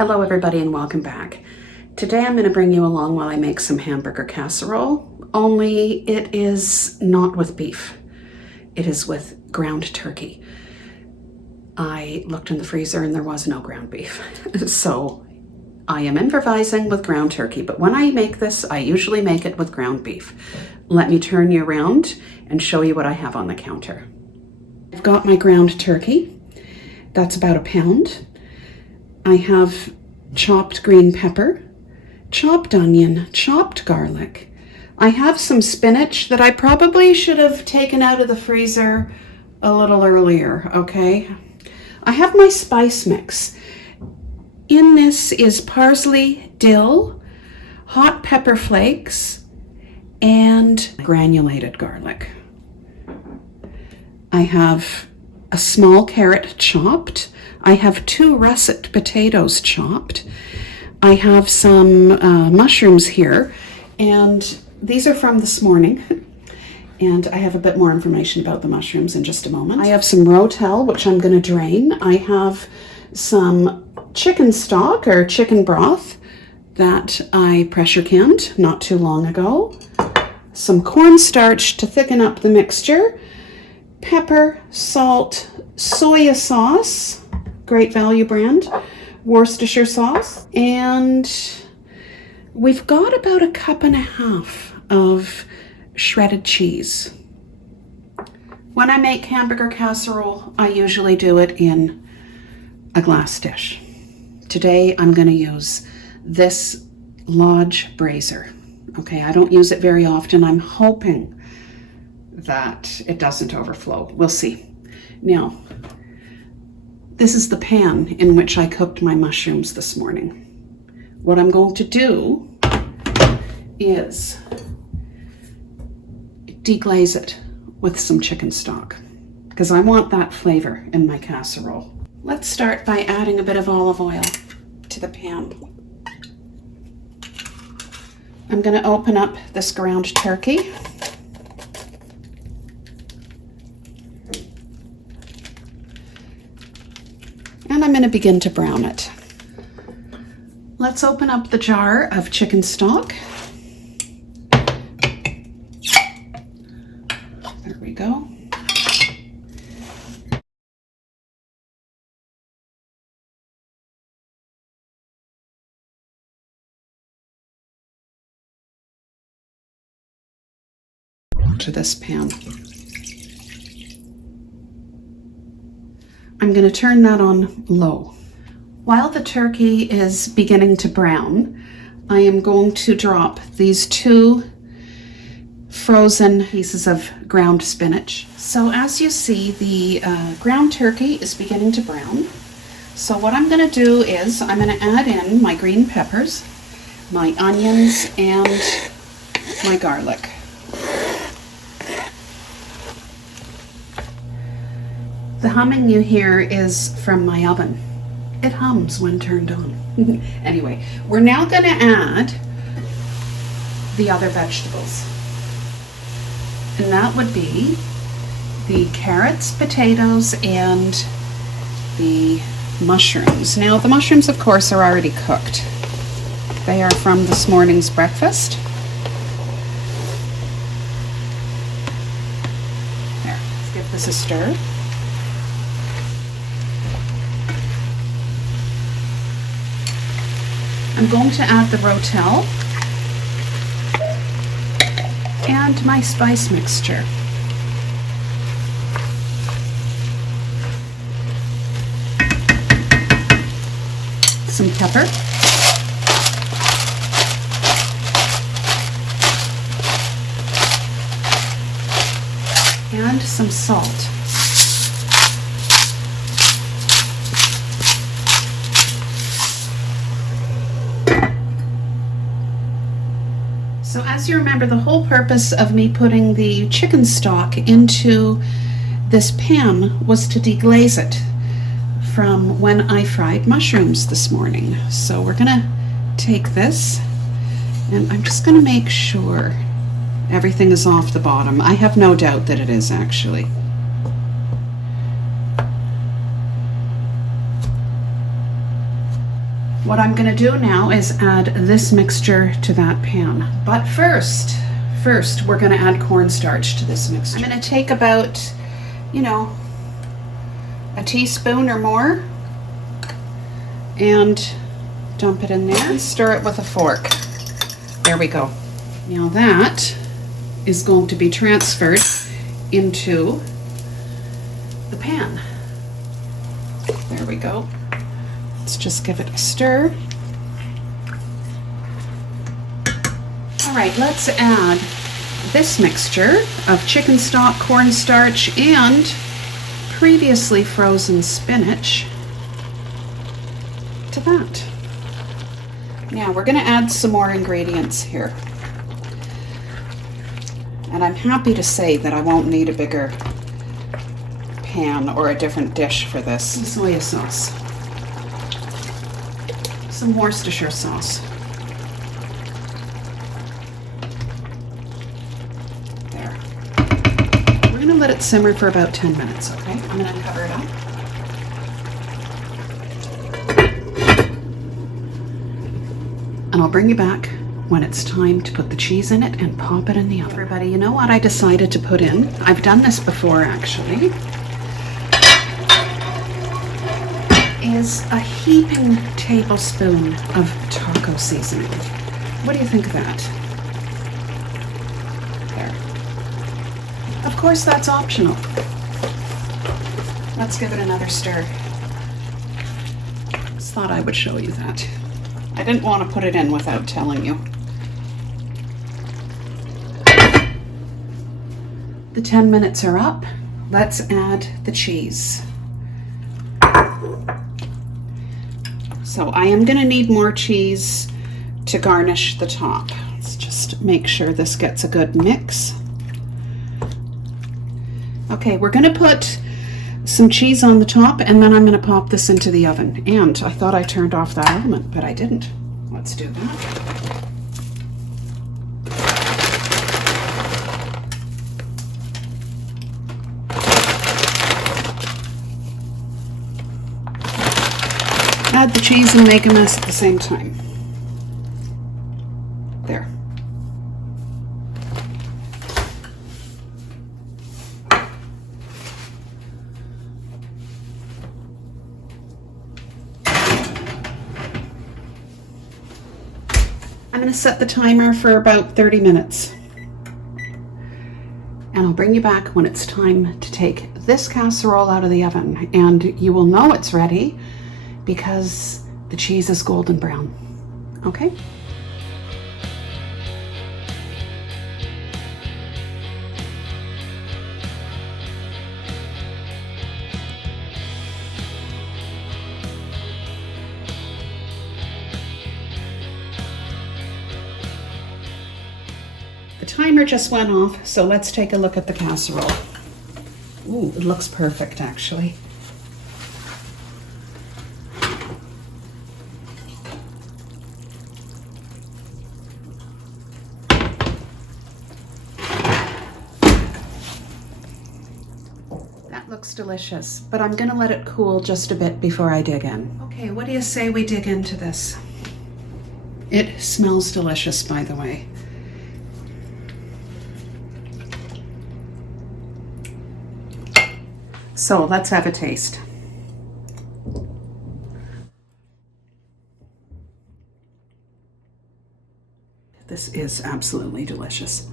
Hello everybody and welcome back. Today I'm going to bring you along while I make some hamburger casserole, only it is not with beef. It is with ground turkey. I looked in the freezer and there was no ground beef. So I am improvising with ground turkey, but when I make this, I usually make it with ground beef. Let me turn you around and show you what I have on the counter. I've got my ground turkey. That's about a pound. I have chopped green pepper, chopped onion, chopped garlic. I have some spinach that I probably should have taken out of the freezer a little earlier, okay? I have my spice mix. In this is parsley, dill, hot pepper flakes, and granulated garlic. I have a small carrot chopped. I have 2 russet potatoes chopped. I have some mushrooms here, and these are from this morning. And I have a bit more information about the mushrooms in just a moment. I have some rotel, which I'm going to drain. I have some chicken stock or chicken broth that I pressure canned not too long ago. Some cornstarch to thicken up the mixture. Pepper, salt, soya sauce, Great Value brand, Worcestershire sauce, and we've got about 1.5 cups of shredded cheese. When I make hamburger casserole, I usually do it in a glass dish. Today I'm going to use this Lodge brazier. Okay, I don't use it very often. I'm hoping that it doesn't overflow. We'll see. Now, this is the pan in which I cooked my mushrooms this morning. What I'm going to do is deglaze it with some chicken stock because I want that flavor in my casserole. Let's start by adding a bit of olive oil to the pan. I'm going to open up this ground turkey. And I'm going to begin to brown it. Let's open up the jar of chicken stock. There we go. To this pan. I'm going to turn that on low. While the turkey is beginning to brown, I am going to drop these 2 frozen pieces of ground spinach. So as you see, the ground turkey is beginning to brown. So what I'm going to do is I'm going to add in my green peppers, my onions, and my garlic. The humming you hear is from my oven. It hums when turned on. Anyway, we're now going to add the other vegetables. And that would be the carrots, potatoes, and the mushrooms. Now, the mushrooms, of course, are already cooked. They are from this morning's breakfast. There, let's give this a stir. I'm going to add the rotel and my spice mixture. Some pepper. And some salt. So as you remember, the whole purpose of me putting the chicken stock into this pan was to deglaze it from when I fried mushrooms this morning. So we're gonna take this and I'm just gonna make sure everything is off the bottom. I have no doubt that it is actually. What I'm going to do now is add this mixture to that pan. But first we're going to add cornstarch to this mixture. I'm going to take about, you know, a teaspoon or more and dump it in there and stir it with a fork. There we go. Now that is going to be transferred into the pan. There we go. Let's just give it a stir. All right, let's add this mixture of chicken stock, cornstarch, and previously frozen spinach to that. Now we're going to add some more ingredients here. And I'm happy to say that I won't need a bigger pan or a different dish for this. Some soy sauce. Some Worcestershire sauce. There. We're going to let it simmer for about 10 minutes, okay? I'm going to cover it up. And I'll bring you back when it's time to put the cheese in it and pop it in the oven. Everybody, you know what I decided to put in? I've done this before actually. Is a heaping tablespoon of taco seasoning. What do you think of that? There. Of course that's optional. Let's give it another stir. Just thought I would show you that. I didn't want to put it in without telling you. The 10 minutes are up. Let's add the cheese. So I am going to need more cheese to garnish the top. Let's just make sure this gets a good mix. Okay, we're going to put some cheese on the top and then I'm going to pop this into the oven. And I thought I turned off that element, but I didn't. Let's do that. Add the cheese and make a mess at the same time. There. I'm going to set the timer for about 30 minutes. And I'll bring you back when it's time to take this casserole out of the oven. And you will know it's ready because the cheese is golden brown. Okay? The timer just went off, so let's take a look at the casserole. Ooh, it looks perfect actually. Looks delicious, but I'm gonna let it cool just a bit before I dig in. Okay, what do you say we dig into this? It smells delicious, by the way. So let's have a taste. This is absolutely delicious.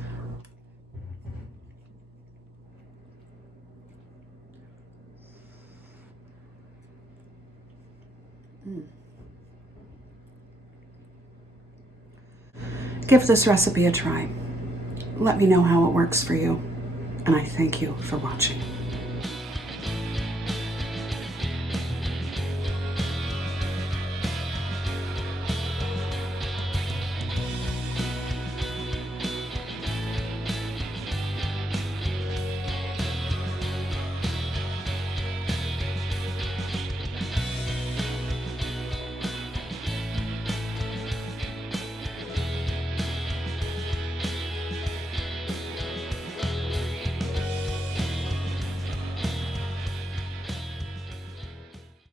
Give this recipe a try. Let me know how it works for you, and I thank you for watching.